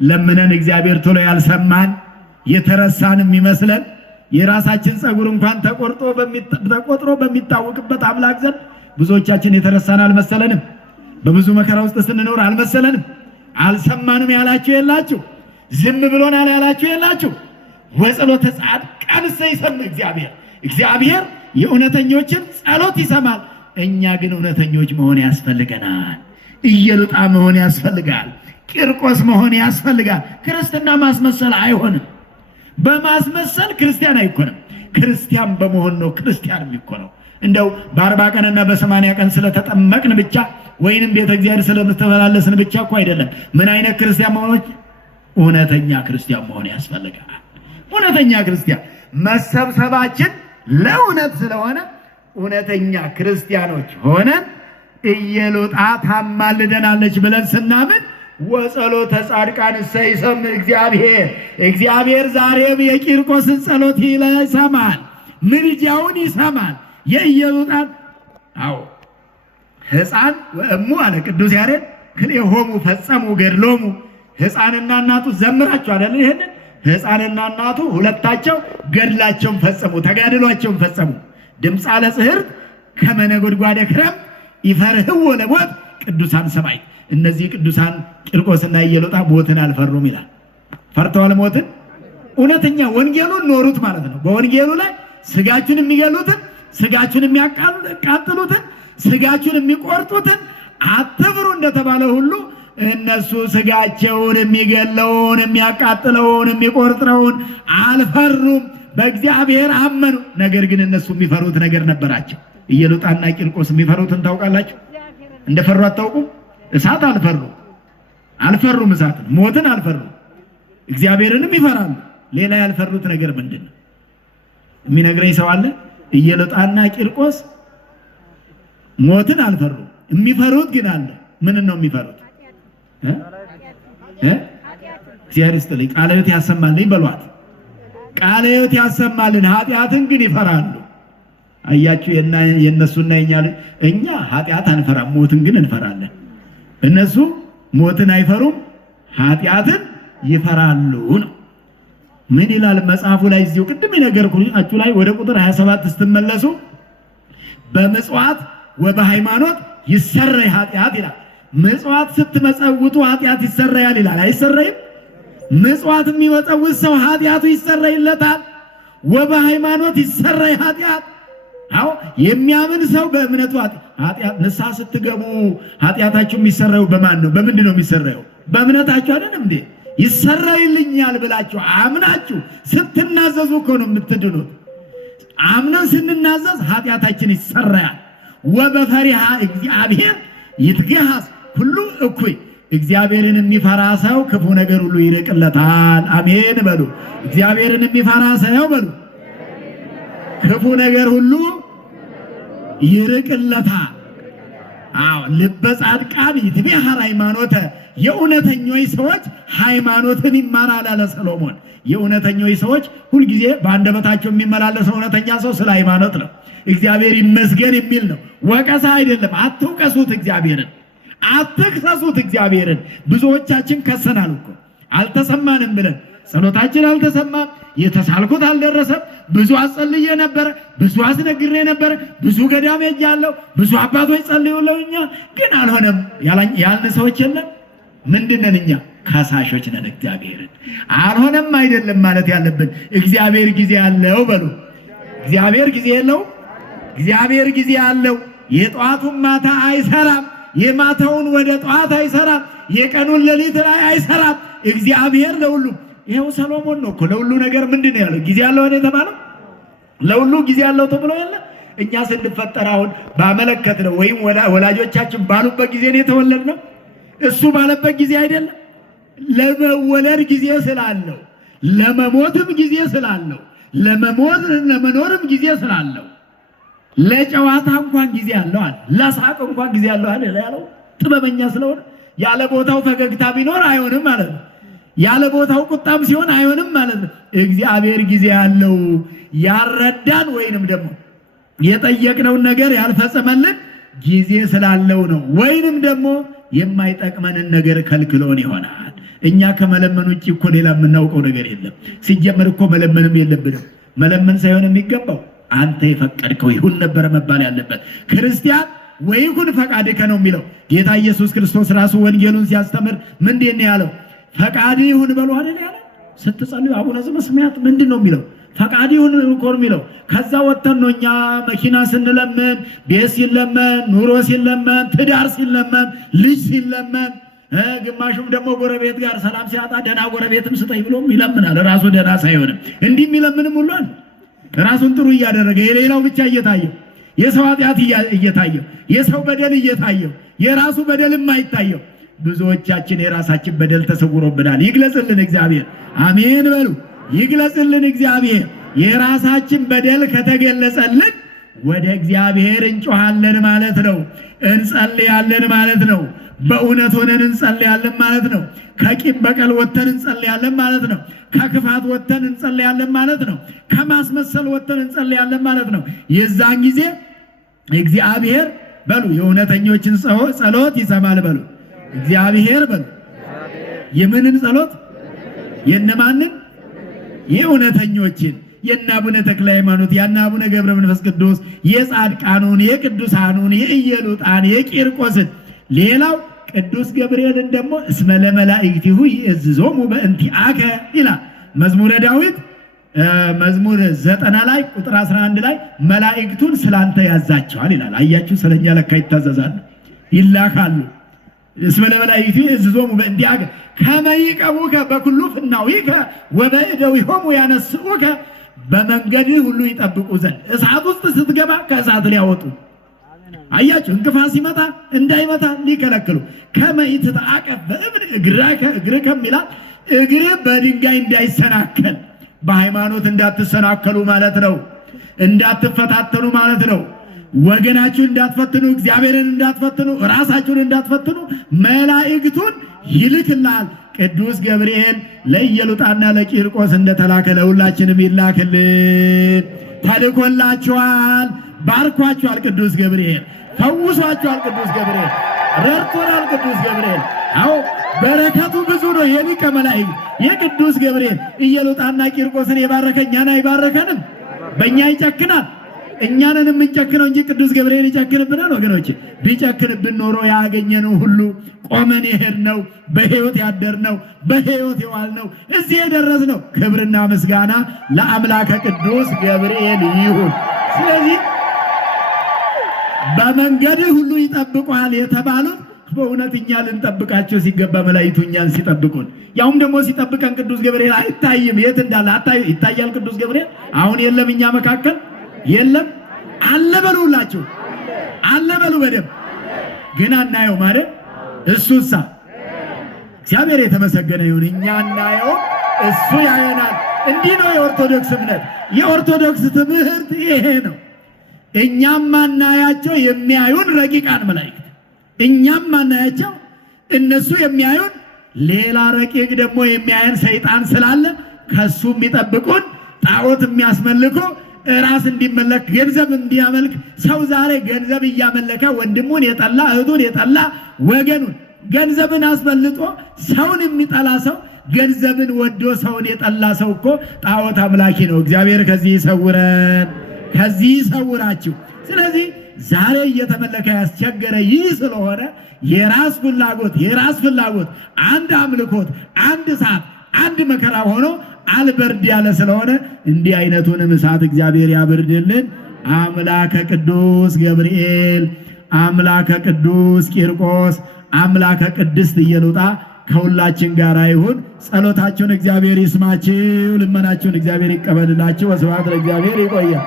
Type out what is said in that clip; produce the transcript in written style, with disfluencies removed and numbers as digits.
ለምነን እግዚአብሔር ቶሎ ያልሰማን የተረሳን የሚመስለን የራሳችን ጸጉር እንኳን ተቆጥሮ በሚታወቅበት አምላክ ዘንድ ብዙዎቻችን የተረሳን አልመሰለንም። በብዙ መከራ ውስጥ ስንኖር አልመሰለንም። አልሰማንም ያላችሁ የላችሁ፣ ዝም ብሎናል ያላችሁ የላችሁ። ወጸሎተ ጻድቃን ይሰማል እግዚአብሔር የእውነተኞችን ጸሎት ይሰማል። እኛ ግን እውነተኞች መሆን ያስፈልገናል። ኢየሉጣ መሆን ያስፈልጋል። ቂርቆስ መሆን ያስፈልጋል። ክርስትና ማስመሰል አይሆንም። በማስመሰል ክርስቲያን አይኮንም። ክርስቲያን በመሆን ነው ክርስቲያን የሚኮነው። እንደው በ40 ቀንና በ80 ቀን ስለተጠመቅን ብቻ ወይንም ቤተ እግዚአብሔር ስለምትመላለስን ብቻ እኮ አይደለም። ምን አይነት ክርስቲያን መሆኖች? እውነተኛ ክርስቲያን መሆን ያስፈልጋል። እውነተኛ ክርስቲያን መሰብሰባችን ለእውነት ስለሆነ እውነተኛ ክርስቲያኖች ሆነን ኢየሉጣ ታማልደናለች ብለን ስናምን ወጸሎተ ጻድቃን ይሰማል እግዚአብሔር ዛሬም የቂርቆስን ጸሎት ይሰማል፣ ምልጃውን ይሰማል። የኢየሉጣን ሕፃን ወእሙ አለ ቅዱስ ያሬድ ክልኤሆሙ ፈጸሙ ገድሎሙ። ሕፃንና እናቱ ዘምራችሁ አይደል? ይሄንን ሕፃንና እናቱ ሁለታቸው ገድላቸውን ፈጸሙ፣ ተጋድሏቸውን ፈጸሙ። ድምፃ ለጽህርት ከመነጎድጓደ ክረምት ይፈርህው ለሞት ቅዱሳን ሰማዕት። እነዚህ ቅዱሳን ቂርቆስና ኢየሉጣ ሞትን አልፈሩም ይላል። ፈርተዋል ሞትን? እውነተኛ ወንጌሉን ኖሩት ማለት ነው። በወንጌሉ ላይ ስጋችሁን የሚገሉትን፣ ስጋችሁን የሚያቃጥሉትን፣ ስጋችሁን የሚቆርጡትን አትፍሩ እንደተባለ ሁሉ እነሱ ስጋቸውን የሚገለውን፣ የሚያቃጥለውን፣ የሚቆርጥረውን አልፈሩም። በእግዚአብሔር አመኑ። ነገር ግን እነሱ የሚፈሩት ነገር ነበራቸው። ኢየሉጣና ቂርቆስ የሚፈሩትን ታውቃላችሁ? እንደፈሩ አታውቁም? እሳት አልፈሩም። እሳትን፣ ሞትን አልፈሩም። እግዚአብሔርንም ይፈራሉ። ሌላ ያልፈሩት ነገር ምንድን ነው? የሚነግረኝ ሰው አለ? ኢየሉጣና ቂርቆስ ሞትን አልፈሩም። የሚፈሩት ግን አለ። ምን ነው የሚፈሩት? እግዚአብሔር ይስጥልኝ፣ ቃለ ሕይወት ያሰማልኝ በሏት። ቃለ ሕይወት ያሰማልን። ኃጢአትን ግን ይፈራሉ። አያችሁ፣ የነሱና እኛ ኃጢአት አንፈራም፣ ሞትን ግን እንፈራለን። እነሱ ሞትን አይፈሩም፣ ኃጢአትን ይፈራሉ ነው። ምን ይላል መጽሐፉ ላይ? እዚሁ ቅድም የነገርኳችሁ ላይ ወደ ቁጥር 27 ስትመለሱ በምጽዋት ወበሃይማኖት ይሰረይ ኃጢአት ይላል። ምጽዋት ስትመጸውቱ ኃጢአት ይሰረያል ይላል። አይሰረይም? ምጽዋት የሚመጸውት ሰው ኃጢአቱ ይሰረይለታል። ወበሃይማኖት ይሰረይ ኃጢአት። አዎ የሚያምን ሰው በእምነቱ ኃጢአት ንስሐ ስትገቡ ኃጢአታችሁ የሚሰረዩ በማን ነው? በምንድን ነው የሚሰረየው? በእምነታችሁ አይደለም እንዴ? ይሰረይልኛል ብላችሁ አምናችሁ ስትናዘዙ እኮ ነው የምትድኑት። አምነን ስንናዘዝ ኃጢአታችን ይሰረያል። ወበፈሪሃ እግዚአብሔር ይትገሃስ ሁሉ እኩይ። እግዚአብሔርን የሚፈራ ሰው ክፉ ነገር ሁሉ ይርቅለታል። አሜን በሉ። እግዚአብሔርን የሚፈራ ሰው በሉ ክፉ ነገር ሁሉ ይርቅለታል። አዎ ልበ ጻድቃን ይትቤሃር ሃይማኖተ፣ የእውነተኞች ሰዎች ሃይማኖትን ይማራል አለ ሰሎሞን። የእውነተኞች ሰዎች ሁልጊዜ በአንደበታቸው የሚመላለሰው እውነተኛ ሰው ስለ ሃይማኖት ነው። እግዚአብሔር ይመስገን የሚል ነው። ወቀሳ አይደለም። አትውቀሱት እግዚአብሔርን፣ አትክሰሱት እግዚአብሔርን። ብዙዎቻችን ከሰናል እኮ አልተሰማንም ብለን ጸሎታችን አልተሰማም፣ የተሳልኩት አልደረሰም። ብዙ አጸልዬ ነበረ፣ ብዙ አስነግሬ ነበረ፣ ብዙ ገዳም ሄጃለሁ፣ ብዙ አባቶች ጸልዩልኛል፣ ግን አልሆነም ያልን ሰዎች የለም። ምንድነን እኛ? ከሳሾች ነን። እግዚአብሔርን አልሆነም አይደለም ማለት ያለብን። እግዚአብሔር ጊዜ አለው በሉ። እግዚአብሔር ጊዜ የለው? እግዚአብሔር ጊዜ አለው። የጧቱን ማታ አይሰራም፣ የማታውን ወደ ጧት አይሰራም፣ የቀኑን ሌሊት ላይ አይሰራም። እግዚአብሔር ለሁሉ። ይሄው ሰሎሞን ነው እኮ ለሁሉ ነገር ምንድን ነው ያለው? ጊዜ ያለው የተባለው ለሁሉ ጊዜ ያለው ተብሎ የለ። እኛ ስንፈጠር አሁን ባመለከት ነው ወይም ወላጆቻችን ባሉበት ጊዜ ነው የተወለድነው። እሱ ባለበት ጊዜ አይደለም። ለመወለድ ጊዜ ስላለው፣ ለመሞትም ጊዜ ስላለው፣ ለመኖርም ጊዜ ስላለው፣ ለጨዋታ እንኳን ጊዜ አለው አለ። ለሳቅ እንኳን ጊዜ አለው አለ ያለው ጥበበኛ ስለሆነ። ያለ ቦታው ፈገግታ ቢኖር አይሆንም ማለት ነው። ያለ ቦታው ቁጣም ሲሆን አይሆንም ማለት ነው። እግዚአብሔር ጊዜ ያለው ያረዳን ወይንም ደግሞ የጠየቅነውን ነገር ያልፈጸመልን ጊዜ ስላለው ነው። ወይንም ደግሞ የማይጠቅመንን ነገር ከልክሎን ይሆናል። እኛ ከመለመን ውጭ እኮ ሌላ የምናውቀው ነገር የለም። ሲጀመር እኮ መለመንም የለብንም። መለመን ሳይሆን የሚገባው አንተ የፈቀድከው ይሁን ነበረ መባል ያለበት። ክርስቲያን ወይኩን ፈቃድከ ነው የሚለው ጌታ ኢየሱስ ክርስቶስ ራሱ ወንጌሉን ሲያስተምር ምንድን ነው ያለው? ፈቃድ ይሁን በሉ አይደል ያለው። ስትጸልዩ አቡነ ዘበሰማያት ምንድን ነው የሚለው? ፈቃድ ይሁን እኮ ነው የሚለው። ከዛ ወጥተን ነው እኛ መኪና ስንለምን፣ ቤት ሲለመን፣ ኑሮ ሲለመን፣ ትዳር ሲለመን፣ ልጅ ሲለመን፣ ግማሹም ደግሞ ጎረቤት ጋር ሰላም ሲያጣ ደህና ጎረቤትም ስጠኝ ብሎም ይለምናል። ራሱ ደህና ሳይሆንም እንዲህ የሚለምንም ሁሉ አለ። ራሱን ጥሩ እያደረገ የሌላው ብቻ እየታየው፣ የሰው ኃጢአት እየታየው፣ የሰው በደል እየታየው፣ የራሱ በደል የማይታየው ብዙዎቻችን የራሳችን በደል ተሰውሮብናል። ይግለጽልን እግዚአብሔር። አሜን በሉ። ይግለጽልን እግዚአብሔር። የራሳችን በደል ከተገለጸልን ወደ እግዚአብሔር እንጮሃለን ማለት ነው። እንጸልያለን ማለት ነው። በእውነት ሆነን እንጸልያለን ማለት ነው። ከቂም በቀል ወጥተን እንጸልያለን ማለት ነው። ከክፋት ወጥተን እንጸልያለን ማለት ነው። ከማስመሰል ወጥተን እንጸልያለን ማለት ነው። የዛን ጊዜ እግዚአብሔር በሉ የእውነተኞችን ጸሎት ይሰማል በሉ። እግዚአብሔር በሉ የምንን ጸሎት? የነማንን? የእውነተኞችን፣ የእነ አቡነ ተክለ ሃይማኖት፣ የእነ አቡነ ገብረ መንፈስ ቅዱስ፣ የጻድቃኑን፣ የቅዱሳኑን፣ የኢየሉጣን፣ የቂርቆስን። ሌላው ቅዱስ ገብርኤልን ደግሞ እስመ ለመላእክቲሁ ይእዝዞሙ በእንቲአከ ይላል መዝሙረ ዳዊት መዝሙር 90 ላይ ቁጥር 11 ላይ መላእክቱን ስላንተ ያዛቸዋል ይላል። አያችሁ፣ ስለኛ ለካ ይታዘዛሉ፣ ይላካሉ። እስመ ለመላእክቲሁ ይእዝዞሙ በእንቲአከ ከመ ይቀቡከ በኩሉ ፍናዊከ ወበእደዊሆሙ ያነስኡከ በመንገድ ሁሉ ይጠብቁ ዘንድ። እሳት ውስጥ ስትገባ ከእሳት ሊያወጡ። አያችሁ፣ እንቅፋት ሲመጣ እንዳይመታ ሊከለክሉ። ከመ ይትተአቀፍ በእብን እግርከ ይላል። እግር በድንጋይ እንዳይሰናከል፣ በሃይማኖት እንዳትሰናከሉ ማለት ነው። እንዳትፈታተኑ ማለት ነው። ወገናችሁን እንዳትፈትኑ፣ እግዚአብሔርን እንዳትፈትኑ፣ ራሳችሁን እንዳትፈትኑ መላእክቱን ይልክላል። ቅዱስ ገብርኤል ለኢየሉጣና ለቂርቆስ እንደተላከ ለሁላችንም ይላክልን። ተልኮላችኋል፣ ባርኳችኋል። ቅዱስ ገብርኤል ፈውሷችኋል። ቅዱስ ገብርኤል ረድቶናል። ቅዱስ ገብርኤል አዎ በረከቱ ብዙ ነው። የሊቀ መላእክት የቅዱስ ገብርኤል ኢየሉጣና ቂርቆስን የባረከ እኛን አይባረከንም? በእኛ ይጨክናል? እኛንን የምንጨክነው እንጂ ቅዱስ ገብርኤል ይጨክንብናል? ወገኖች ቢጨክንብን ኖሮ ያገኘነው ሁሉ ቆመን የሄድነው በሕይወት ያደርነው በሕይወት የዋልነው እዚህ የደረስነው ክብርና ምስጋና ለአምላከ ቅዱስ ገብርኤል ይሁን። ስለዚህ በመንገድ ሁሉ ይጠብቋል የተባሉት በእውነት እኛ ልንጠብቃቸው ሲገባ መላእክቱ እኛን ሲጠብቁን፣ ያውም ደግሞ ሲጠብቀን ቅዱስ ገብርኤል አይታይም። የት እንዳለ ይታያል። ቅዱስ ገብርኤል አሁን የለም እኛ መካከል የለም። አለ በሉላችሁ፣ አለ በሉ በደምብ ግን አናየው ማለት እሱሳ እግዚአብሔር የተመሰገነ ይሁን። እኛ አናየው፣ እሱ ያየናል። እንዲህ ነው የኦርቶዶክስ እምነት። የኦርቶዶክስ ትምህርት ይሄ ነው። እኛም ማናያቸው የሚያዩን ረቂቃን መላእክት፣ እኛም ማናያቸው እነሱ የሚያዩን ሌላ ረቂቅ ደግሞ የሚያየን ሰይጣን ስላለ ከሱ የሚጠብቁን ጣዖት የሚያስመልኩ ራስ እንዲመለክ ገንዘብ እንዲያመልክ። ሰው ዛሬ ገንዘብ እያመለከ ወንድሙን የጠላ እህቱን የጠላ ወገኑን ገንዘብን አስበልጦ ሰውን የሚጠላ ሰው፣ ገንዘብን ወዶ ሰውን የጠላ ሰው እኮ ጣዖት አምላኪ ነው። እግዚአብሔር ከዚህ ይሰውረን፣ ከዚህ ይሰውራችሁ። ስለዚህ ዛሬ እየተመለከ ያስቸገረ ይህ ስለሆነ የራስ ፍላጎት አንድ አምልኮት፣ አንድ እሳት፣ አንድ መከራ ሆኖ አልበርድ ያለ ስለሆነ እንዲህ አይነቱንም እሳት እግዚአብሔር ያብርድልን። አምላከ ቅዱስ ገብርኤል፣ አምላከ ቅዱስ ቂርቆስ፣ አምላከ ቅድስት ኢየሉጣ ከሁላችን ጋር ይሁን። ጸሎታችሁን እግዚአብሔር ይስማችሁ፣ ልመናችሁን እግዚአብሔር ይቀበልላችሁ። ወስብሐት ለእግዚአብሔር። ይቆያል።